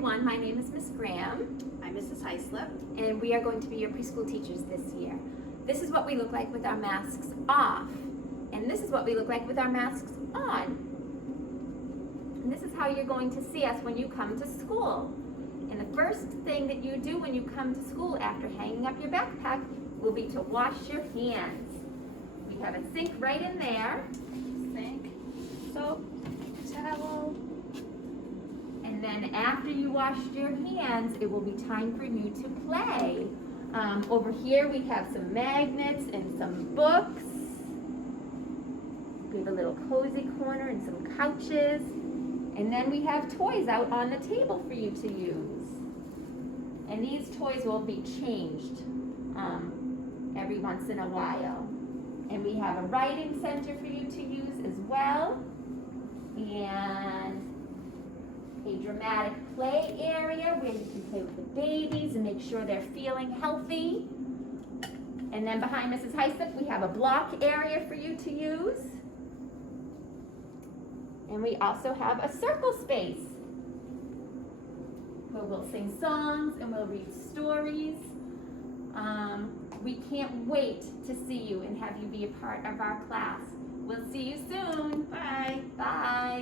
everyone, my name is Miss Graham, I'm Mrs. Heislip. and we are going to be your preschool teachers this year. This is what we look like with our masks off, and this is what we look like with our masks on. And this is how you're going to see us when you come to school. And the first thing that you do when you come to school after hanging up your backpack will be to wash your hands. We have a sink right in there. Sink, soap, towel. And then after you washed your hands, it will be time for you to play. Over here we have some magnets and some books. We have a little cozy corner and some couches. And then we have toys out on the table for you to use. And these toys will be changed every once in a while. And we have a writing center for you to use as well. And a dramatic play area where you can play with the babies and make sure they're feeling healthy. And then behind Mrs. Heislip, we have a block area for you to use. And we also have a circle space where we'll sing songs and we'll read stories. We can't wait to see you and have you be a part of our class. We'll see you soon. Bye. Bye.